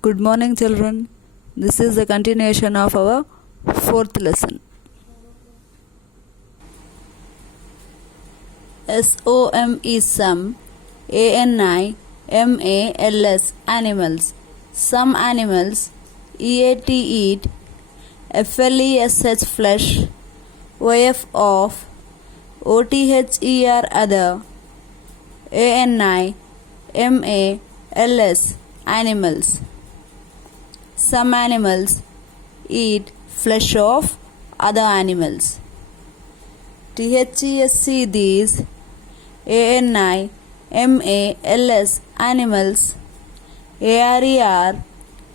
Good morning, children. This is the continuation of our fourth lesson. SOM is some, ANIMALS, animals. Some animals, EAT eat, FLESH flesh, OF of, OTHER other, ANIMALS animals. Some animals eat flesh of other animals. THESC these ANIMALS animals. ARER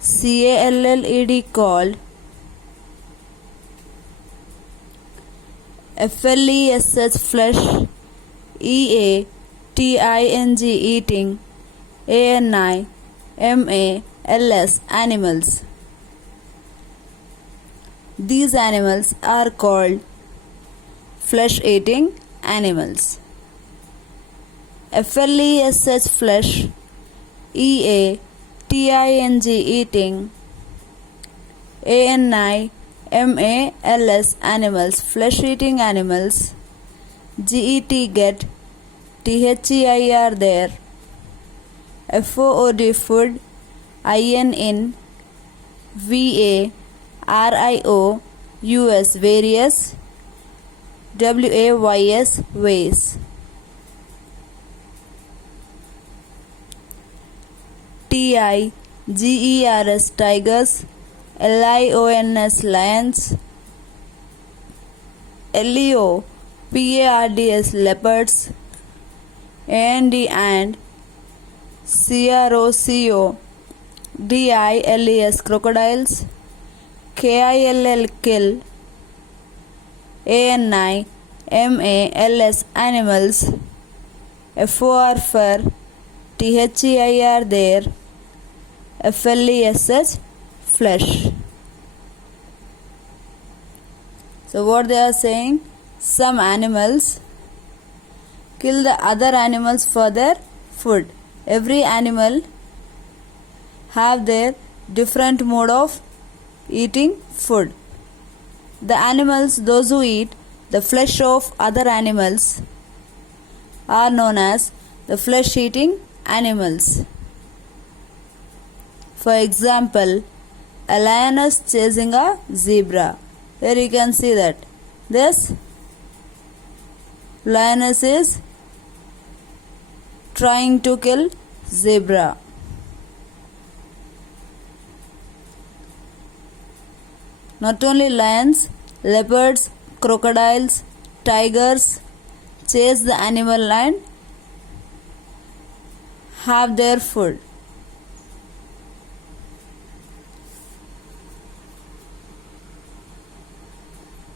CALLED called. FLESH flesh. EATING eating. ANIMALS animals. These animals are called flesh-eating animals. FLESH flesh, EATING eating, ANIMALS animals, flesh-eating animals. GET get, THEIR there, FOOD food, IN in, VARIO US various, WAYS ways. TIGERS tigers, LIONS lions, LEOPARDS leopards, and CROCODILES crocodiles, KILL kill, ANIMALS animals, FOR for, THEIR there, FLESH flesh. So what they are saying? Some animals kill the other animals for their food. Every animal have their different mode of eating food. The animals, those who eat the flesh of other animals, are known as the flesh-eating animals. For example, a lioness chasing a zebra. Here you can see that this lioness is trying to kill zebra. Not only lions, leopards, crocodiles, tigers chase the animal and have their food.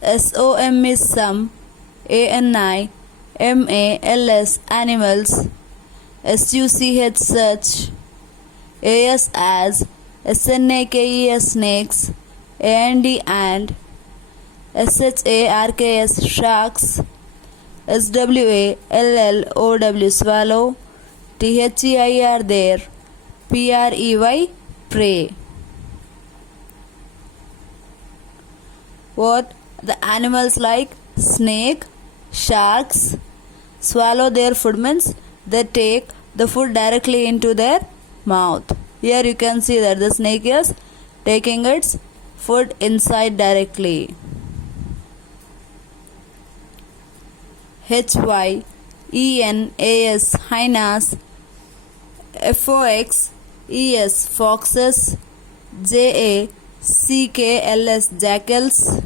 SOM is some, ANIMALS animals. SUCH such, AS as, SNAKES snakes, and SHARKS sharks, SWALLOW swallow, THEIR there, PREY prey. What? The animals like snake, sharks swallow their food, means they take the food directly into their mouth. Here you can see that the snake is taking its food inside directly. HYENAS hyenas, FOXES foxes, JACKLS jackals,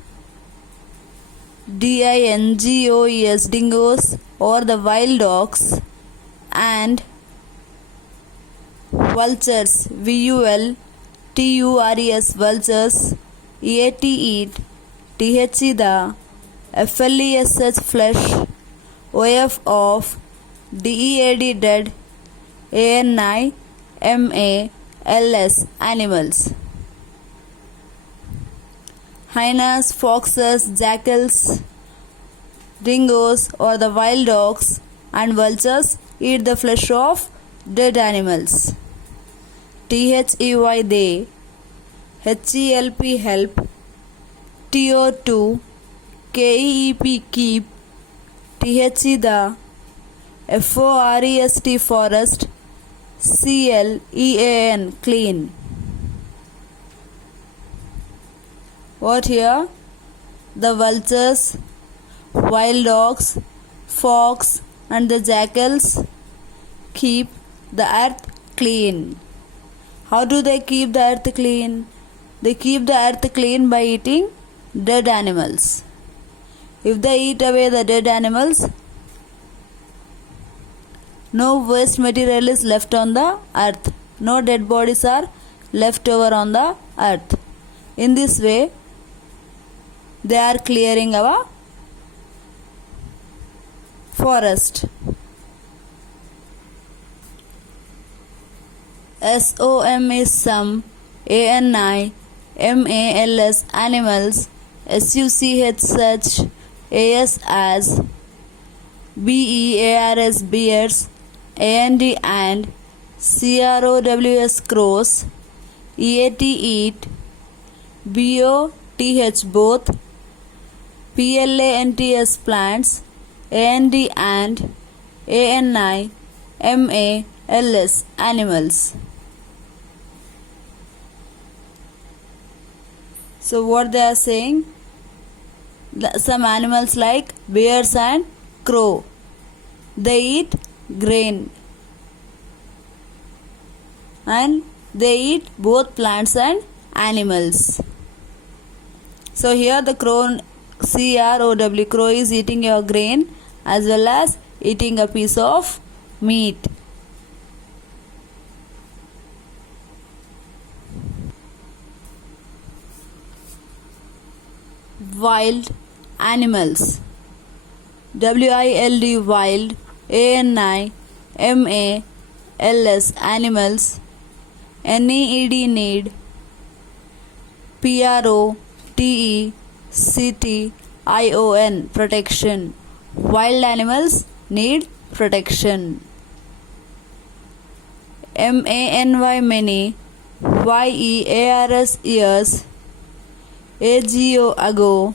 DINGOES dingoes or the wild dogs, and vultures, VULTURES vultures, EAT eat, THE the, FLESH flesh, OF of, DEAD dead, ANIMALS animals. Hyenas, foxes, jackals, dingoes or the wild dogs and vultures eat the flesh of dead animals. THEY they, HELP help, TO2 KEEP keep, THE the, FOREST forest, CLEAN clean. What here? The vultures, wild dogs, fox and the jackals keep the earth clean. How do they keep the earth clean? They keep the earth clean by eating dead animals. If they eat away the dead animals, no waste material is left on the earth. No dead bodies are left over on the earth. In this way, they are clearing our forest. SOM is some, ANIMALS animals, SUCH such, AS as, BEARS bears, AND and, CROWS crows, EAT eat, BOTH both, PLANTS plants, AND and, ANIMALS animals. So what they are saying? Some animals like bears and crow, they eat grain and they eat both plants and animals. So here the crow, CROW, crow is eating your grain as well as eating a piece of meat. Wild animals, WILD wild, ANIMALS animals, NEED need, PROTECTION protection. Wild animals need protection. MANY many, YEARS years, AGO ago,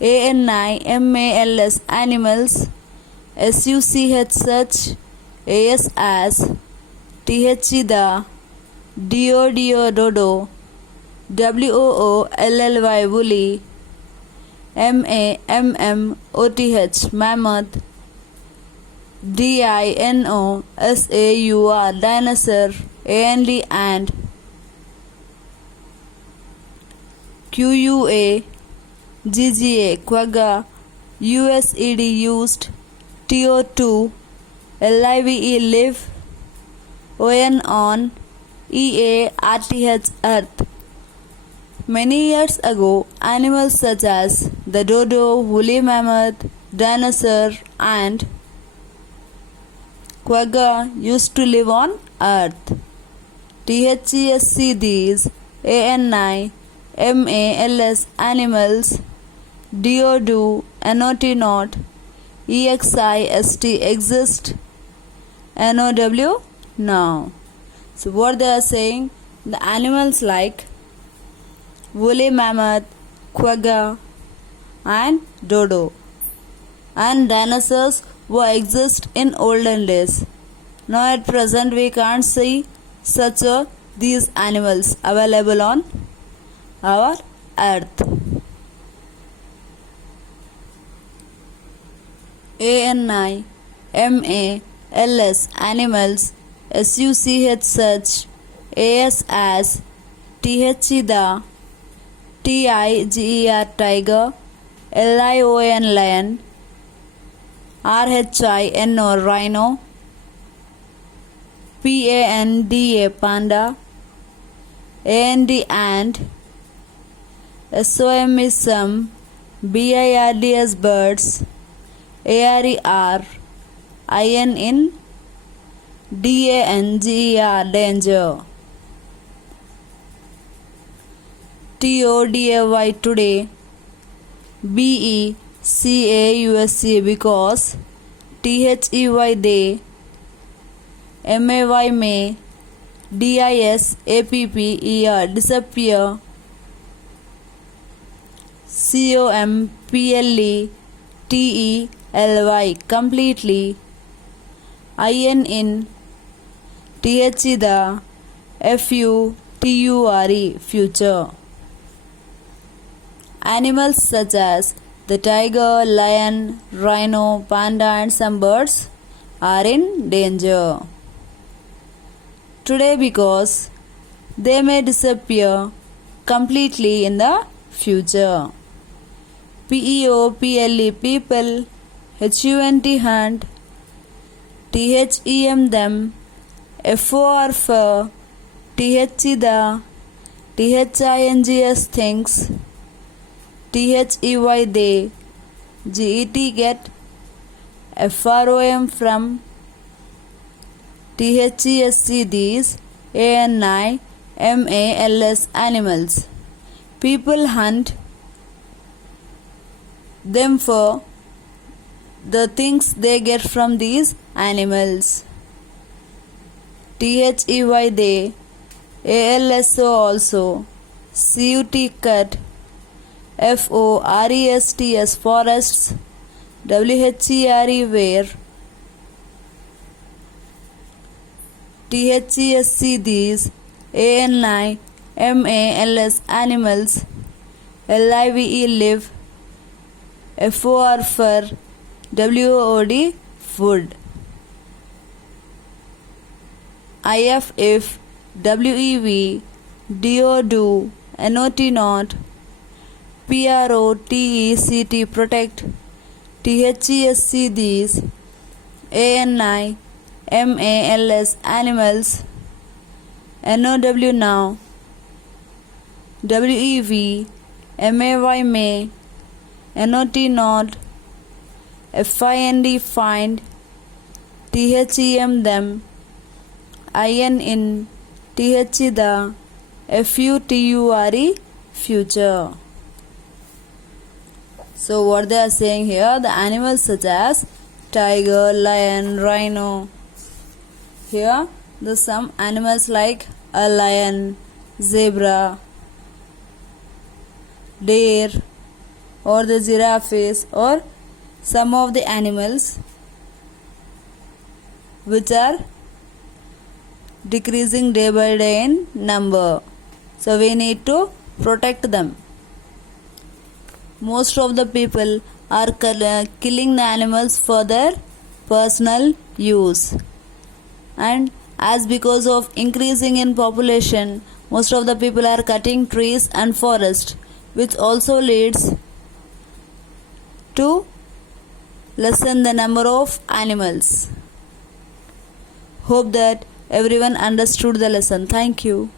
ANIMALS animals, SUCH such, AS as, THE the, DODO dodo, WOOLLY woolly, MAMMOTH mammoth, DINOSAUR dinosaur, and QUA GGA quagga, USED used, TO2 LIVE live, on, EARTH earth. Many years ago, animals such as the dodo, woolly mammoth, dinosaur and quagga used to live on earth. THESC these, ANIMALS animals, DODO not, EXIST exist, NOW now. So what they are saying, the animals like woolly mammoth, quagga and dodo and dinosaurs who exist in olden days. Now at present we can't see such these animals available on our earth. ANIMALS animals, SUCH such, AS as, THE the, TIGER tiger, LION lion, RHINO rhino, PANDA panda, and, SOM is some, BIRDS birds, ARER, IN in, DANGER danger, TODAY today, BECAUSE because, THEY they, MAY may, disappear, disappear, completely, completely, in, the, future, future. Animals such as the tiger, lion, rhino, panda and some birds are in danger today because they may disappear completely in the future. People, people, hunt, them, for, the, things, they, get, from, these, animals. Animals. People hunt them for the things they get from these animals. They, ALSO also, cut, FORESTS forests, WHERE where, these, ANIMALS animals, LIVE live, FOR for, WOD food, IF if, WEV do, NOT not, PROTECT protect, these, ANIMALS animals, NOW now, WEV MAY may, NOT not, FIND find, THEM them, in, the, FUTURE future. So what they are saying here, the animals such as tiger, lion, rhino. Here the some animals like a lion, zebra, deer or the giraffes or some of the animals which are decreasing day by day in number. So we need to protect them. Most of the people are killing the animals for their personal use. And as because of increasing in population, most of the people are cutting trees and forest, which also leads to lessen the number of animals. Hope that everyone understood the lesson. Thank you.